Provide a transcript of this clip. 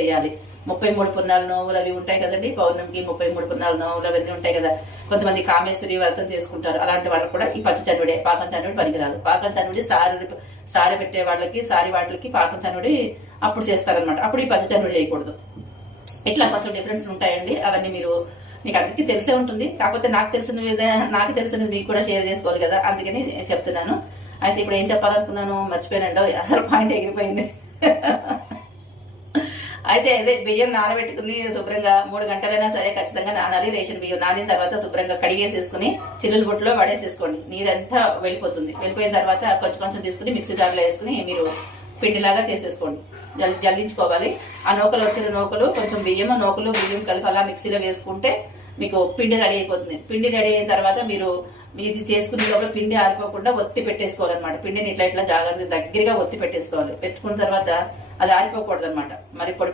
చేయాలి. ముప్పై మూడు పున్నాలు నోవులు అవి ఉంటాయి కదండి పౌర్ణమికి ముప్పై మూడు పున్నాలు నోవులు అవన్నీ ఉంటాయి కదా. కొంతమంది కామేశ్వరి వ్రతం చేసుకుంటారు. అలాంటి వాళ్ళకి కూడా ఈ పచ్చ చనుడే పాకం చనుడి పనికిరాదు. పాకం చనుడి సారి సారి పెట్టే వాళ్ళకి సారి వాటికి పాకం చనుడి అప్పుడు చేస్తారనమాట అప్పుడు ఈ పచ్చ చనుడి చేయకూడదు ఇట్లా కొంచెం డిఫరెన్స్ ఉంటాయండి. అవన్నీ మీరు మీకు అందరికీ తెలిసే ఉంటుంది. కాకపోతే నాకు తెలిసిన నాకు తెలిసినది మీకు కూడా షేర్ చేసుకోవాలి కదా. అందుకని చెప్తున్నాను. అయితే ఇప్పుడు ఏం చెప్పాలనుకున్నాను? మర్చిపోయినండో? అసలు పాయింట్ ఎగిరిపోయింది. అయితే అదే బియ్యం నానబెట్టుకుని శుభ్రంగా మూడు గంటలైనా సరే ఖచ్చితంగా నానాలి రేషన్ బియ్యం నానిన తర్వాత శుభ్రంగా కడిగేసేసుకుని చిల్లుల బుట్టలో పడేసేసుకోండి. నీరంతా వెళ్ళిపోతుంది. వెళ్ళిపోయిన తర్వాత కొంచెం కొంచెం తీసుకుని మిక్సీ జార్లో వేసుకుని మీరు పిండిలాగా చేసేసుకోండి. జల్ జల్లించుకోవాలి. ఆ నూకలు వచ్చిన నూకలు కొంచెం బియ్యం నూకలు బియ్యం కలిపి అలా మిక్సీలో వేసుకుంటే మీకు పిండి రెడీ అయిపోతుంది. పిండి రెడీ అయిన తర్వాత మీరు ఇది చేసుకునే లోపల పిండి ఆరిపోకుండా ఒత్తి పెట్టేసుకోవాలన్నమాట. పిండిని ఇట్లా ఇట్లా జాగ్రత్తగా దగ్గరగా ఒత్తి పెట్టేసుకోవాలి. పెట్టుకున్న తర్వాత అది ఆరిపోకూడదు అనమాట మరి పొడి